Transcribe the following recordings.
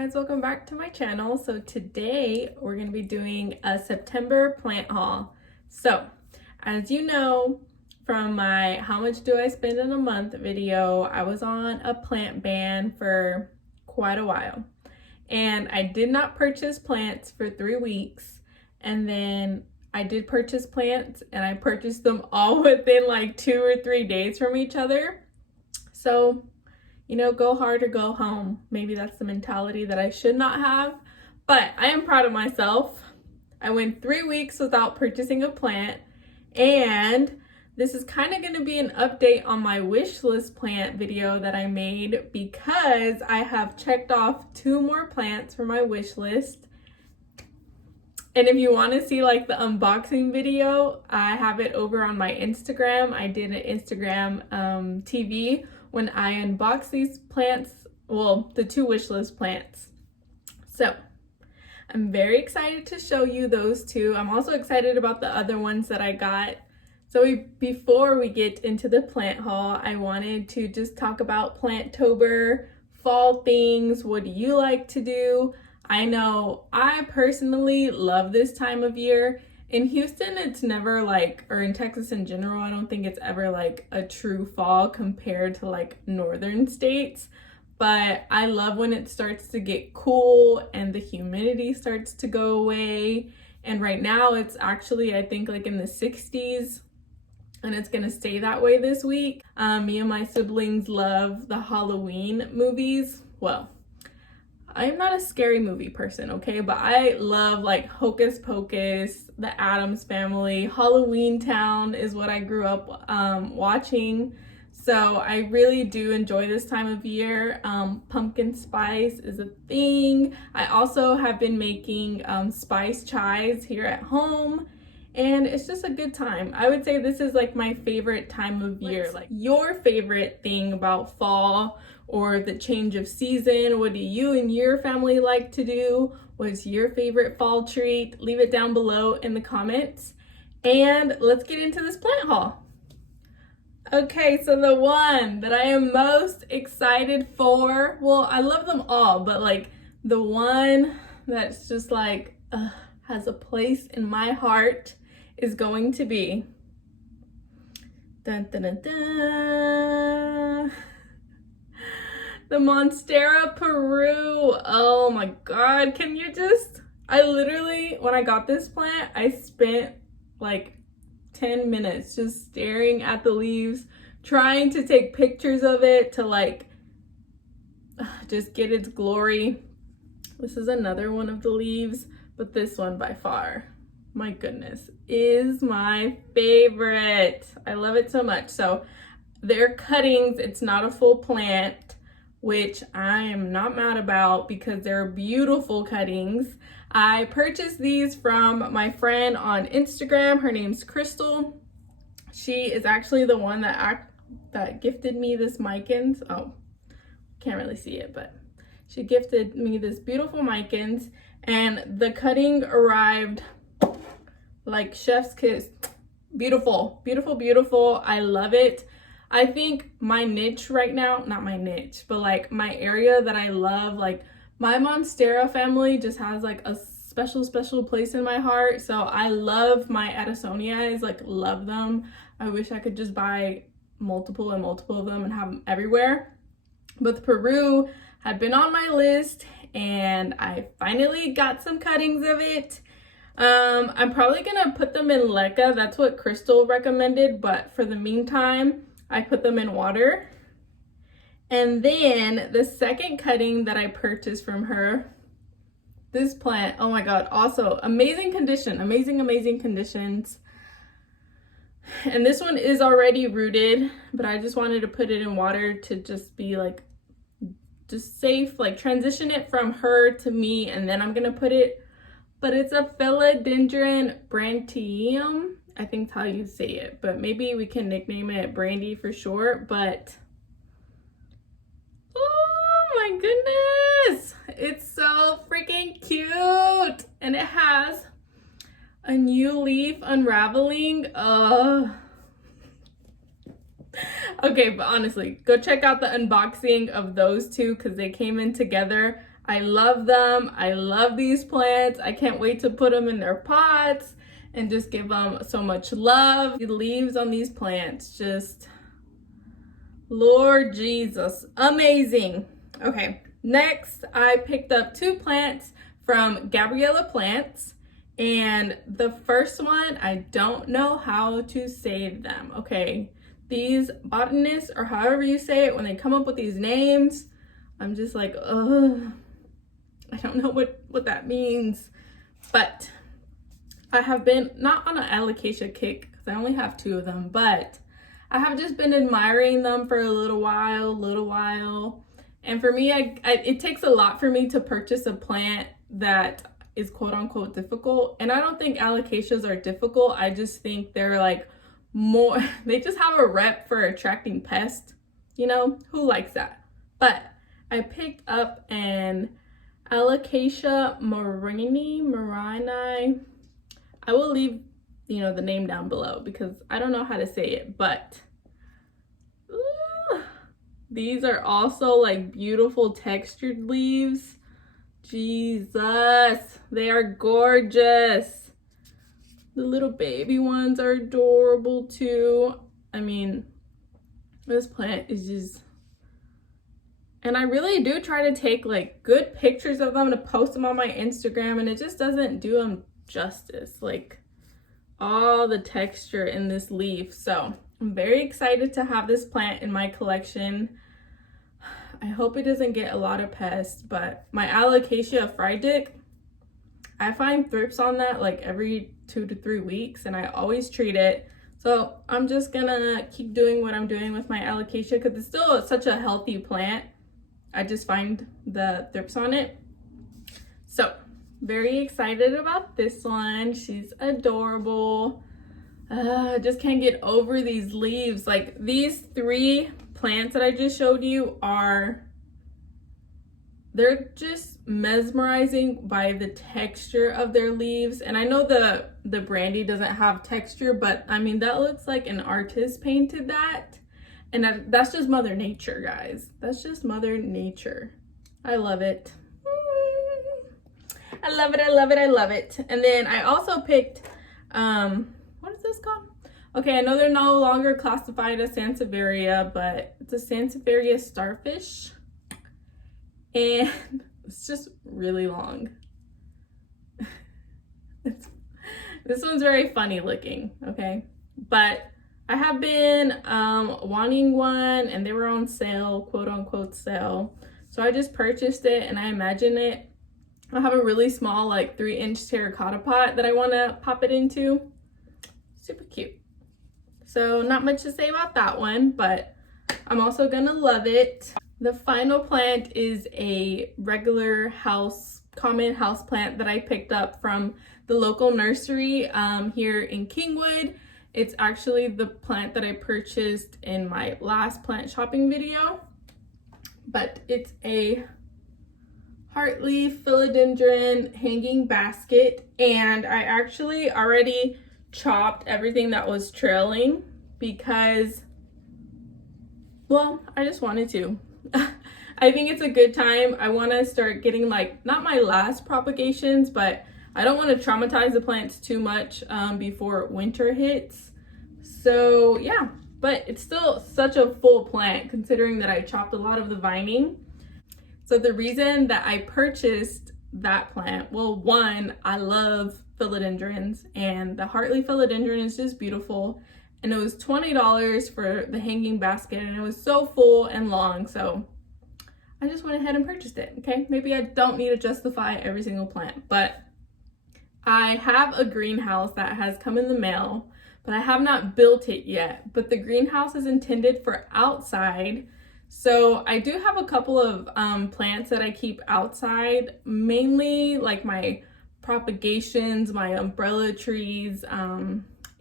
guys, welcome back to my channel. So today we're going to be doing a September plant haul. So as you know from my how much do I spend in a month video, I was on a plant ban for quite a while and I did not purchase plants for 3 weeks, and then I did purchase plants and I purchased them all within like 2 or 3 days from each other. So you know, go hard or go home. Maybe that's the mentality that I should not have, but I am proud of myself. I went 3 weeks without purchasing a plant, and this is kind of going to be an update on my wish list plant video that I made because I have checked off 2 more plants for my wish list. And if you want to see like the unboxing video, I have it over on my Instagram. I did an Instagram TV when I unboxed these plants, well, the 2 wish list plants. So I'm very excited to show you those 2. I'm also excited about the other ones that I got. So before we get into the plant haul, I wanted to just talk about Planttober, fall things. What do you like to do? I know I personally love this time of year. In Houston, it's never like, or in Texas in general, I don't think it's ever like a true fall compared to like northern states. But I love when it starts to get cool and the humidity starts to go away. And right now it's actually, I think, like in the 60s, and it's gonna stay that way this week. Me and my siblings love the Halloween movies. Well, I'm not a scary movie person, okay? But I love like Hocus Pocus, the Addams Family, Halloween Town is what I grew up watching. So I really do enjoy this time of year. Pumpkin spice is a thing. I also have been making spice chais here at home, and it's just a good time. I would say this is like my favorite time of year. Like your favorite thing about fall or the change of season. What do you and your family like to do? What's your favorite fall treat? Leave it down below in the comments. And let's get into this plant haul. Okay, so the one that I am most excited for, well, I love them all, but like the one that's just like has a place in my heart is going to be dun, dun, dun, dun, the Monstera Peru. Oh my god, can you just, I literally, when I got this plant, I spent like 10 minutes just staring at the leaves, trying to take pictures of it to like just get its glory. This is another one of the leaves, but this one by far, my goodness, is my favorite. I love it so much. So they're cuttings, it's not a full plant, which I am not mad about because they're beautiful cuttings. I purchased these from my friend on Instagram. Her name's Crystal. She is actually the one that gifted me this Micans. Oh, can't really see it, but she gifted me this beautiful Micans, and the cutting arrived like chef's kiss. Beautiful, beautiful, beautiful. I love it. I think my niche right now, not my niche, but like my area that I love, like my Monstera family just has like a special place in my heart. So I love my Addisonias, like love them. I wish I could just buy multiple of them and have them everywhere. But the Peru had been on my list and I finally got some cuttings of it. I'm probably gonna put them in leca. That's what Crystal recommended, but for the meantime, I put them in water. And then the second cutting that I purchased from her, this plant, oh my god, also amazing condition, amazing conditions. And this one is already rooted, but I just wanted to put it in water to just be like, just safe, like transition it from her to me, and then I'm gonna put it, but it's a Philodendron Brandtianum. I think that's how you say it, but maybe we can nickname it Brandy for short. But oh my goodness, it's so freaking cute, and it has a new leaf unraveling. Okay, but honestly, go check out the unboxing of those 2 because they came in together. I love them. I love these plants. I can't wait to put them in their pots and just give them so much love. The leaves on these plants, just, Lord Jesus, amazing. Okay, next I picked up 2 plants from Gabriella Plants. And the first one, I don't know how to say them, okay? These botanists, or however you say it, when they come up with these names, I'm just like, ugh, I don't know what that means. But I have been, not on an alocasia kick, because I only have 2 of them, but I have just been admiring them for a little while. And for me, it takes a lot for me to purchase a plant that is quote unquote difficult. And I don't think alocasias are difficult. I just think they're like more, they just have a rep for attracting pests. You know, who likes that? But I picked up an Alocasia Maharani. I will leave, you know, the name down below because I don't know how to say it, but these are also like beautiful textured leaves. Jesus, they are gorgeous. The little baby ones are adorable too. I mean, this plant is just, and I really do try to take like good pictures of them to post them on my Instagram, and it just doesn't do them justice, like all the texture in this leaf. So I'm very excited to have this plant in my collection. I hope it doesn't get a lot of pests, but my Alocasia friedick, I find thrips on that like every 2 to 3 weeks, and I always treat it. So I'm just gonna keep doing what I'm doing with my Alocasia because it's still such a healthy plant. I just find the thrips on it. So very excited about this one. She's adorable. Just can't get over these leaves. Like these 3 plants that I just showed you they're just mesmerizing by the texture of their leaves. And I know the brandy doesn't have texture, but I mean, that looks like an artist painted that. And that's just Mother Nature, guys. That's just Mother Nature. I love it. I love it, I love it, I love it. And then I also picked, what is this called? Okay, I know they're no longer classified as Sanseveria, but it's a Sanseveria starfish. And it's just really long. This one's very funny looking, okay? But I have been wanting one, and they were on sale, quote unquote sale. So I just purchased it, and I imagine it. I have a really small, like 3-inch terracotta pot that I want to pop it into. Super cute. So not much to say about that one, but I'm also gonna love it. The final plant is a regular common house plant that I picked up from the local nursery here in Kingwood. It's actually the plant that I purchased in my last plant shopping video, but it's a Heartleaf Philodendron hanging basket, and I actually already chopped everything that was trailing because, well, I just wanted to. I think it's a good time. I want to start getting like, not my last propagations, but I don't want to traumatize the plants too much before winter hits. So yeah, but it's still such a full plant considering that I chopped a lot of the vining. So the reason that I purchased that plant, well, one, I love philodendrons, and the Heartleaf Philodendron is just beautiful. And it was $20 for the hanging basket, and it was so full and long. So I just went ahead and purchased it, okay? Maybe I don't need to justify every single plant, but I have a greenhouse that has come in the mail, but I have not built it yet. But the greenhouse is intended for outside. So I do have a couple of plants that I keep outside, mainly like my propagations, my umbrella trees,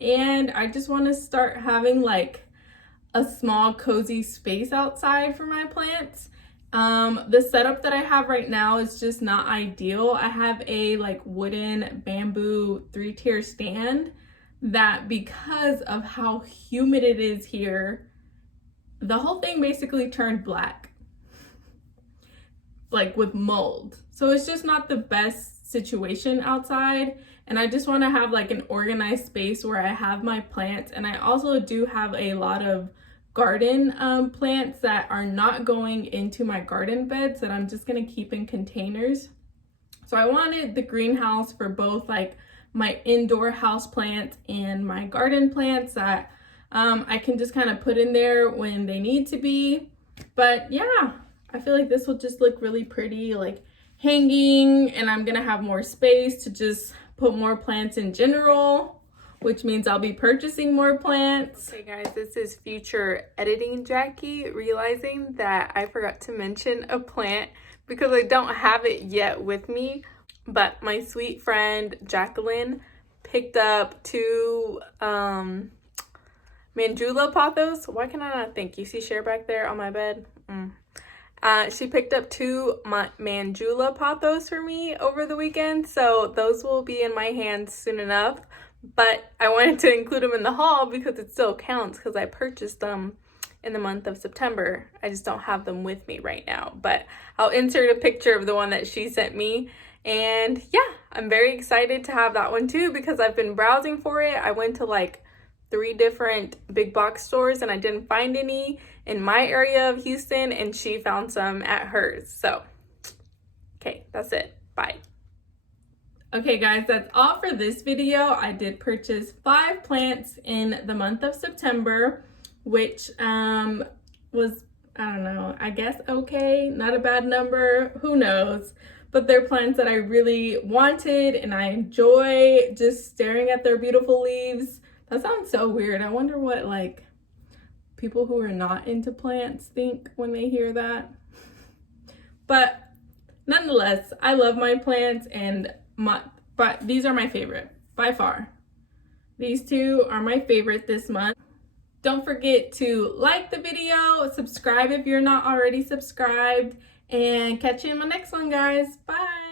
and I just want to start having like a small cozy space outside for my plants. The setup that I have right now is just not ideal. I have a like wooden bamboo 3-tier stand that, because of how humid it is here, the whole thing basically turned black. like with mold. So it's just not the best situation outside. And I just want to have like an organized space where I have my plants. And I also do have a lot of garden plants that are not going into my garden beds that I'm just going to keep in containers. So I wanted the greenhouse for both like my indoor house plants and my garden plants that I can just kind of put in there when they need to be. But yeah, I feel like this will just look really pretty, like hanging, and I'm gonna have more space to just put more plants in general, which means I'll be purchasing more plants. Okay guys, this is future editing Jackie realizing that I forgot to mention a plant because I don't have it yet with me, but my sweet friend Jacqueline picked up two Manjula Pothos. Why can I not think? You see Cher back there on my bed? She picked up two Manjula Pothos for me over the weekend, so those will be in my hands soon enough. But I wanted to include them in the haul because it still counts because I purchased them in the month of September. I just don't have them with me right now, but I'll insert a picture of the one that she sent me. And yeah, I'm very excited to have that one too because I've been browsing for it. I went to like 3 different big box stores and I didn't find any in my area of Houston, and she found some at hers. So, okay, that's it. Bye. Okay guys, that's all for this video. I did purchase 5 plants in the month of September, which was, I don't know, I guess okay, not a bad number, who knows. But they're plants that I really wanted and I enjoy just staring at their beautiful leaves. That sounds so weird. I wonder what like people who are not into plants think when they hear that. But nonetheless, I love my plants, and but these are my favorite by far. These 2 are my favorite this month. Don't forget to like the video, subscribe if you're not already subscribed, and catch you in my next one, guys. Bye.